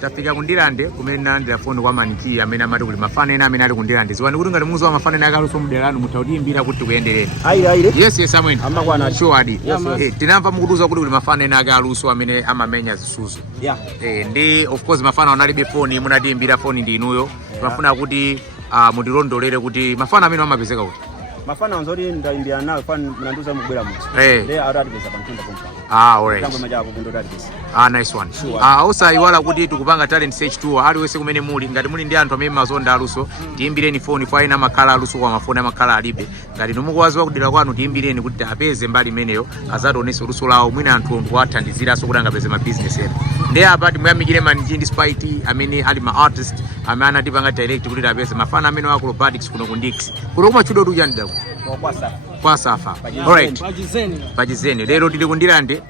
tafika kundilande kumene nalandira phone kwa maniki amene amati kuli mafana ena amene ali kundilande ziwani kuti ngati muzo wa mafana ena akaluso mudelano mutaudimbira kuti kuyendereni aire yes amwene amakwana sure adi tinamva mukutuza kuti kuli mafana ena akaluso amene amamenya zisuzo ndi of course mafana analibe phone munadimbira phone ndi inuyo tunafuna kuti mutilondolere kuti mafana amene amapezeka kuti mafana onzori ndaimbira nawe fan mnanduza mubwera muti ndi aratipeza pamtunda pompa alright tango majabu kundo ratipeza nice one osaiwala kuti tikupanga talent search tour aliwese kumene muli ngati muli ndi anthu amene mazonda aluso tiimbireni phone kwa ina makhala aluso kwa mafoni amakhala alibe ngati nomukuwaziwa kudira kwanu tiimbireni kuti apeze mbali imeneyo azationese luso lawo mwina anthu kuwathandiziraso kuti angapeze ma business ena ndi apa timuyamikire manji ndi spite amene ali ma artist amene anatipanga direct kuti apeze mafana amene wa acrobatics kuno ku Ndix kuno kumachudo tujandida kwa safa alright pachizeni lero tili kundilande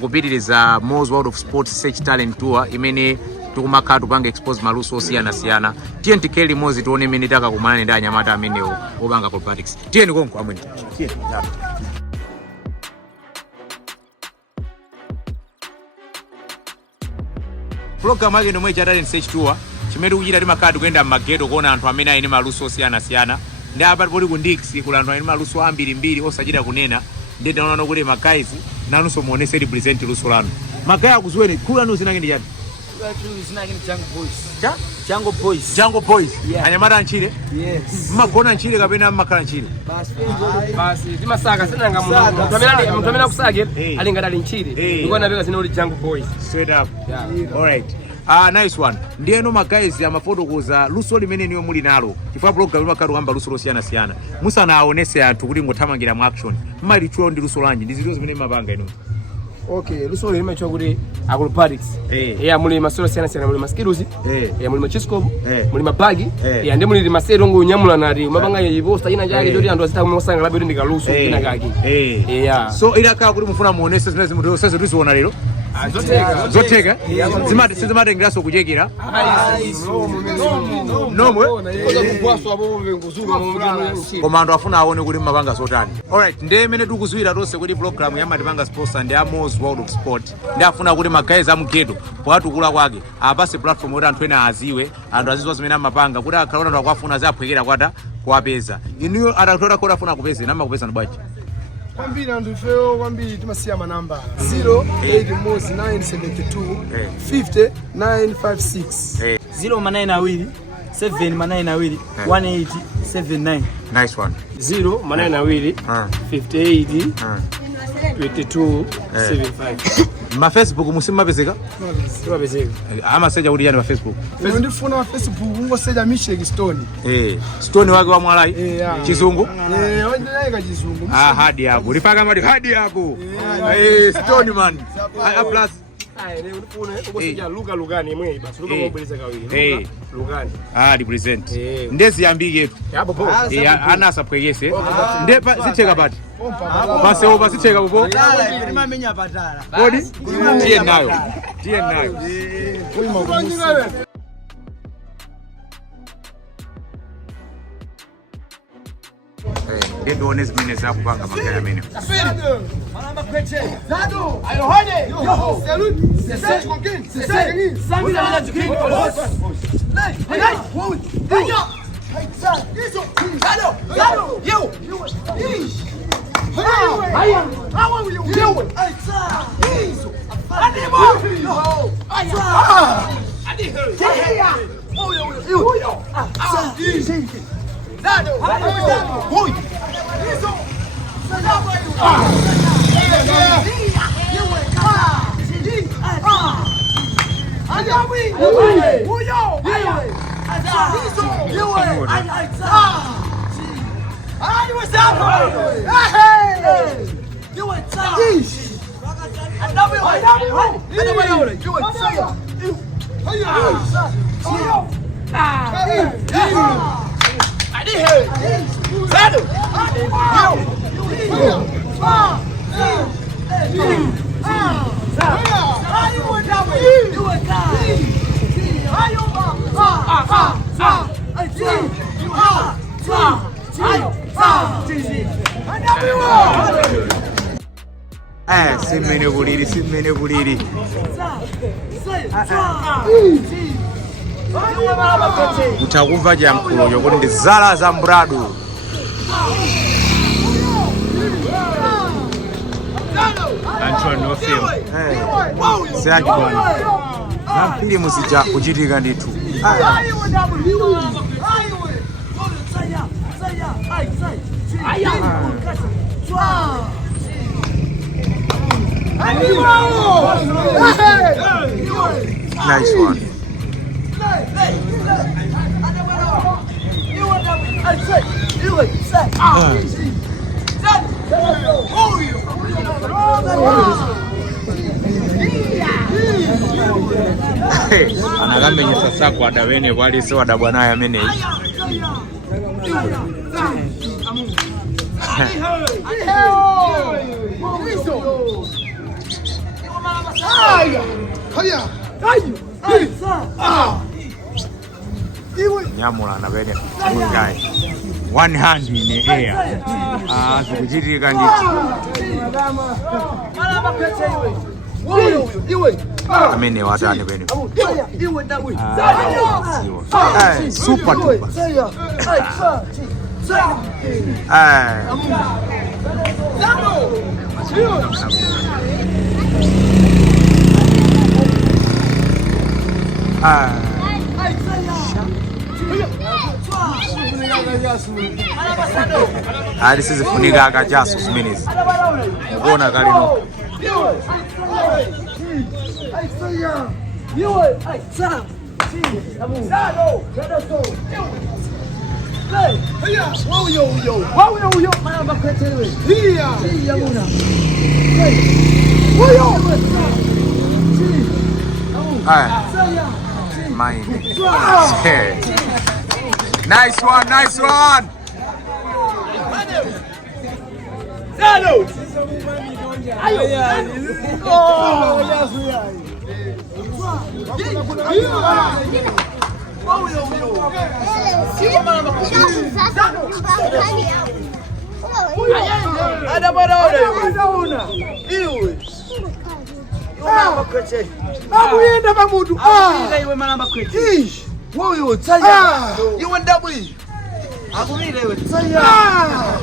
kupitiriza Moz World of Sports Search Talent Tour imene tikumakhala tupanga expose maluso osiyana tiye tikeli Mozi tione imene takakumana ndi anyamata amenewo opanga acrobatics tiyeni konko amwene program yake nomwe cha Talent Search Tour chimene kuchita timakhala tikuyenda m'mageto kuona anthu amene ayine maluso osiyana ndi apa poli ku Ndix kulanthu ayine maluso ambirimbiri osachita kunena ndi taona kuti magayizi nanunso muonese represent luso lanu magaya akuziweni khulu lanu zinake ndi chani zinake ndi Jungle Boys anyamata nchile mmagona nchile kapena mmakhala nchile basi timasaka sinanga mtu amene kusake alingati ali nchile ndikuona peka zina uli Jungle Boys straight up alright nice one ndiyeno magayizi amafotokoza luso limene niyo muli nalo chifukwa program imakhala kuyamba luso losiyana musana aonese anthu kuti ngothamangira mu action mmalichulo ndi luso lanji ndi zinthu zimene mapanga inu okay luso lime limachiwa kuti acrobatics muli masolo siyana muli maskills muli machiscope muli mabagi ndi muli masero ngonyamula nati mapanga yiposta ina chake choti anthu azitha kumosanga labe ndi kaluso ina kake so ilakhala kuti mufuna muonese zimene zimuto sese tiziona lero zoteka zimatengeraso kuchekera nomwe koma anthu afuna aone kuti mapanga zotani alright ndi imene tikuziwira tonse kuti program yamatipanga sponsor ndi Moz World of Sport ndi afuna kuti magayizi amugeto poatukula kwake apase platform kuti anthu ena aziwe anthu aziziwa zimene amapanga kuti akhala anthu akwafuna zaphwekera kwata kuwapeza inuyo atakutota kuti afuna kupeza namakupeza ndibwachi kwambiri anthu ifeyo kwambiri timasiya manamba 08 Moz 972 50 956 0 7 18 79 nice one 0 58 22 75 ma Facebook musimapezeka amaseja kuti yani ma Facebook ndifuna ma Facebook ngoseja Mishek Stone Stone wake wa mwalai chizungu ondeka chizungu hadi yako lipaka mali hadi yako Stone man plus Lugani mwe basi lugani kawili Lugani represent ndezi yambike anasa pwekese ndepa zitheka pati base oba zitheka popo limamenya patala kodi tiye nayo Ndio onezi mine za kupanga magari amene. Manamba kweche. Zado. Ayohane. Yo. Salute. Sese konkin. Sese. Samira na jukini. Hey. Hey. Woo. Hey. Hey. Iso. Zado. Zado. Yo. Ish. Haya. Hawa yo. Yo. Hey. Iso. Animo. Yo. Aya. Adi. Hey. Oh yo. Yo. Ah. Ish. Zado. Oi. Isso. Simene buliri. mtakumva jamkulo yokuti ndi zala za mbradu. Anthu no film. Siaki bwana. Na filimu sija kuchitika ndithu. Nice one. Anakamenyesa sako adawene wali so adabwana ya mene. Nyamula na bene guy. One hand in the air. Zikuchitika ndithu. Amene watani bene. Super duper. This is funika akajaso simenezi. Mukuona kali no. Nice one, nice one. Salud. Abuyenda bamudu. Iwe malamba kwethe. Ish. Woyo tsaya. Iwe ndabwi. Akumile iwe. Tsaya.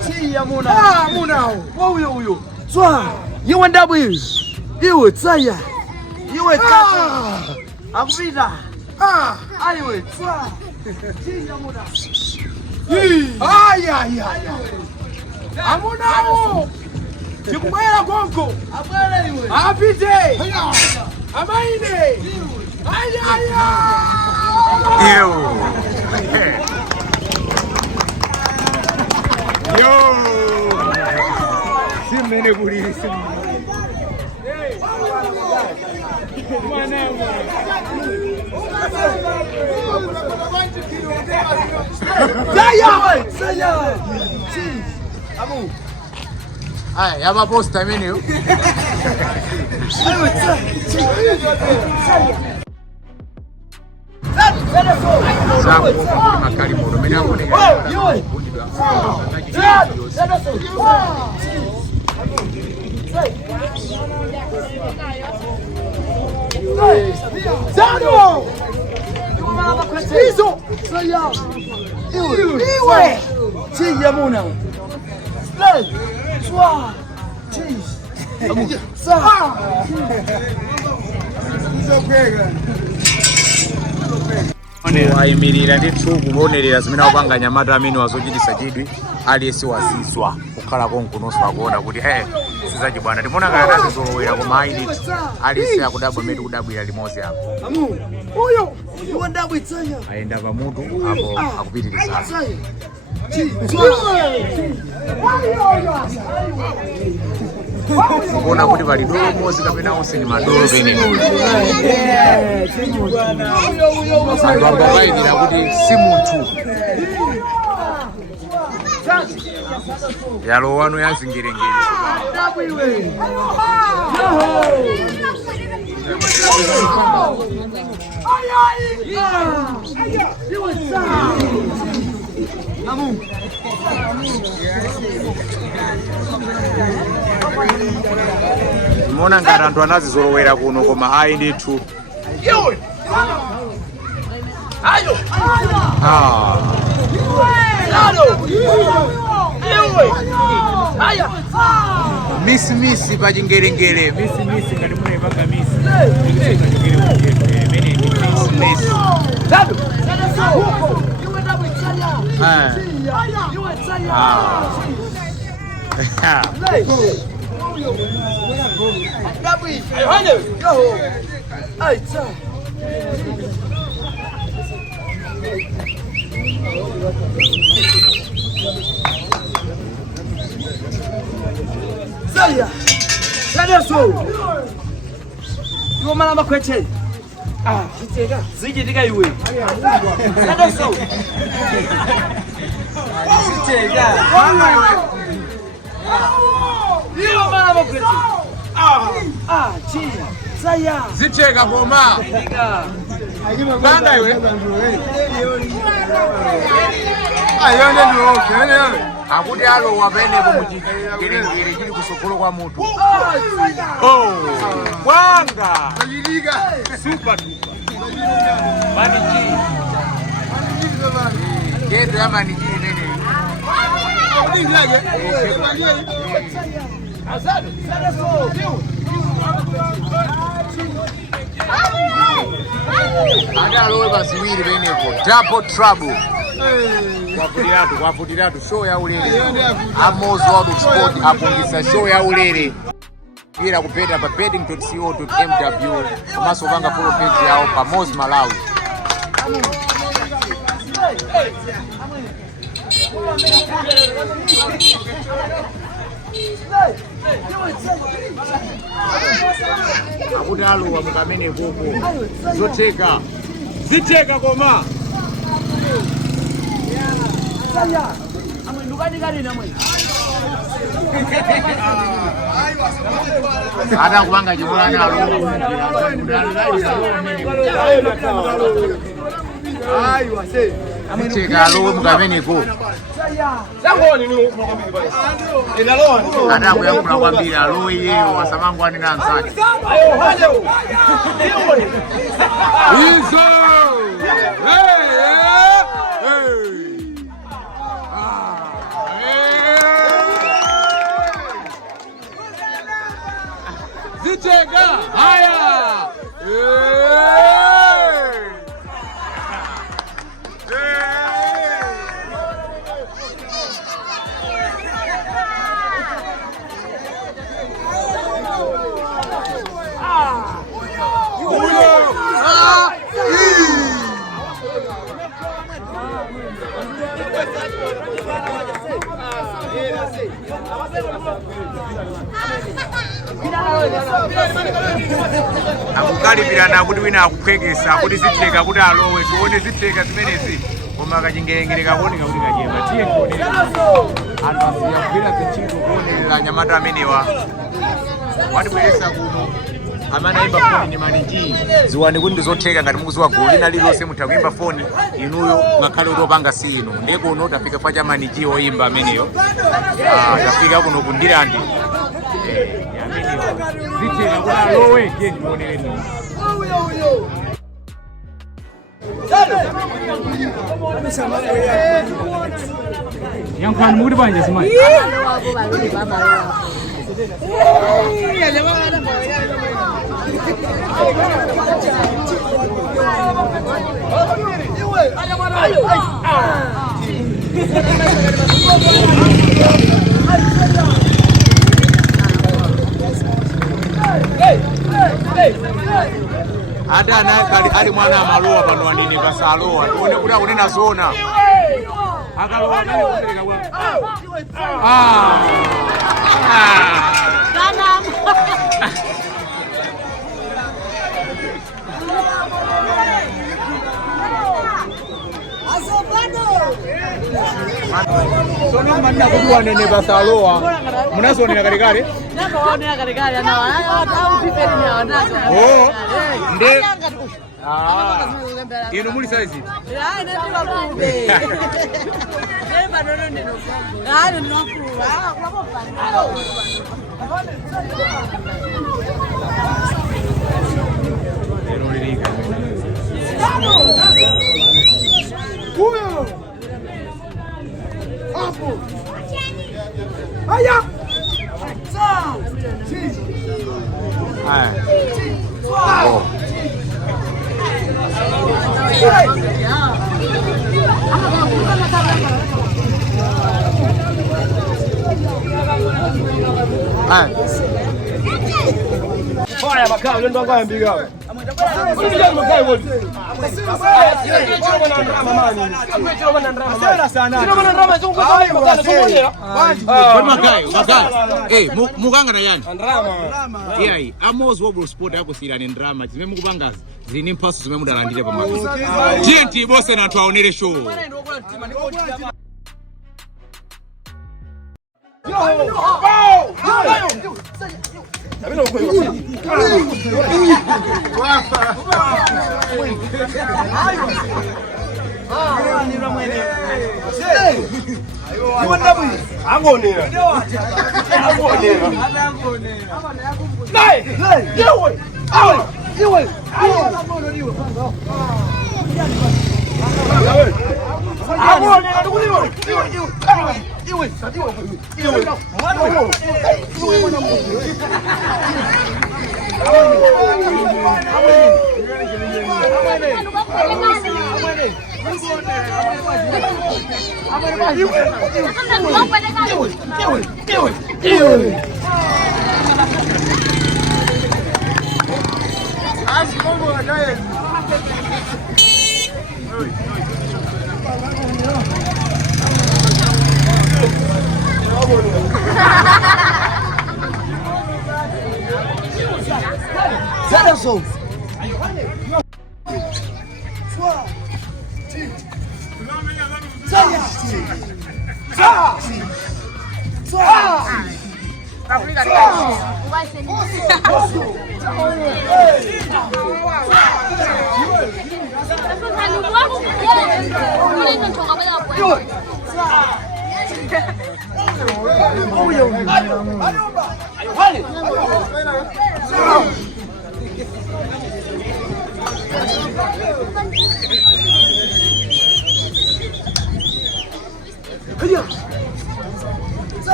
Tsiya muna. Muna. Woyo. Tswa. Iwe ndabwi. Iwe tsaya. Iwe kata. Akupita. Aiwe tswa. Tsiya muna. Aya. Amunao. Tikumwera gongo. Abwele iwe. Apite. Amaine. Aya. Yo. Simene buliri simu. Saya. Amu. Aya, yaba posta mene. Sapo kwa makali modo mena ngone. Zano! Izo! Saya! Iwe! Tia muna! Slay! Swa! Cheese! Sa! Izo pega! Wayimirira ndithu kubonerera zimene akupanga Nyamata amene wazochitisa chidwi aliyense wazizwa kukhala konkunoso akuona kuti sizachi bwana timona ngati azizolowera koma ayi ndithu aliyense akudabwa mmene kudabwira limodzi apo. Uyo! Iwe ndabwitsanya! Ayenda pamutu apo akupitiriza. Kuona kuti pali dolo mozi kapena onse ni madolo pene. Anthu ambabayidira kuti si munthu. Yalo wano yazingirengere. Mona ngati anthu anazizolowera kuno koma ayi ndithu Ayo. Misi pachingerengere misi ngati munaipanga misi Saya. Sada so. Iwo mala makwete. Ziteka. Zijitika iwe. Sada so. Ziteka. Iwo mala makwete. Chi. Saya. Ziteka koma. Banga iwe. Ayone ndo okay. Akuti alo wapene kumuchigirengere chili kusokolo kwa mutu. Wanga super duper maniji geto ya maniji nene aga alowe basiwiri benepo double trouble kwafutiratu show ya ulele Amos World Sport apungisa show ya ulele bila kupenda pa betting.co.mw komanso vanga follow page yao pa Moz Malawi. Akuti alowa mukamene koko ziteka koma Saya. Amendukani kali namwe. Ada kubanga jibula nalo. Ai wase. Amecheka alowe mukamene ko. Zangoni ni unakwambia pale. Inaloa. Ada kuyakula kwambira alowe yeye wasamangu ani na nsaki. Ayo hajo. Hizo. Ziteka haya. Akukalipirana kuti wina akuphekesa kuti ziteka kuti alowe tuone ziteka zimenezi koma kachingerengere kakuoneka kuti kachema tiye kuonera anthu asiyagwira zichito kuonerera anyamata amenewa watibweresa kuno amana imba foni ni maniji ziwani kuti ndizotheka ngati mukuziwa gulu lina lilonse mutha kuimba foni inuyo ngakhale utopanga si inu ndeko uno tafika pa cha maniji oyimba ameneyo tafika kuno kundirandi ziteka kuti alowe tiye ndionereni yankhani mukuti banja simani Ada na ali mwana amalowa pano wanini basalowa tuone kuti akunena zona akalowa nini kutereka bwa sono manna kujua nene basalowa munazonera kalikale nakaonera kalikale au pipeni ni wanazo nde ino muli size ndio kumbe neba nono neno nokuwa ino lilika Huyo. Hapo. Haya. Sawa. Haya. Haya makao ndio ngaya mbiga. Ndio makao wote. Muganga na yani yeah Amos Wobble Sport yako silane drama zime mukupangaza zini mpaso zime mudalandire pamwe TNT bose na twaonere show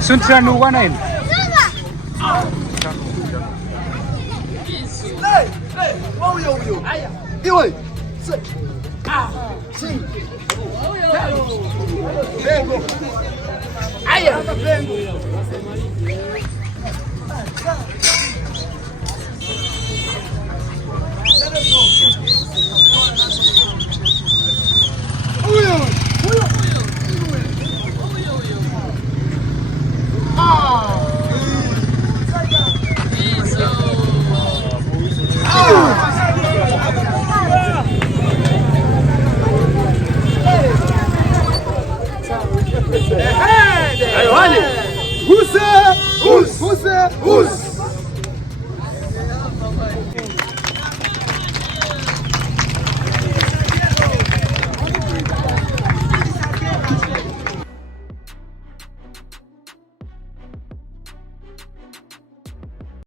Suntra nuwa na ini.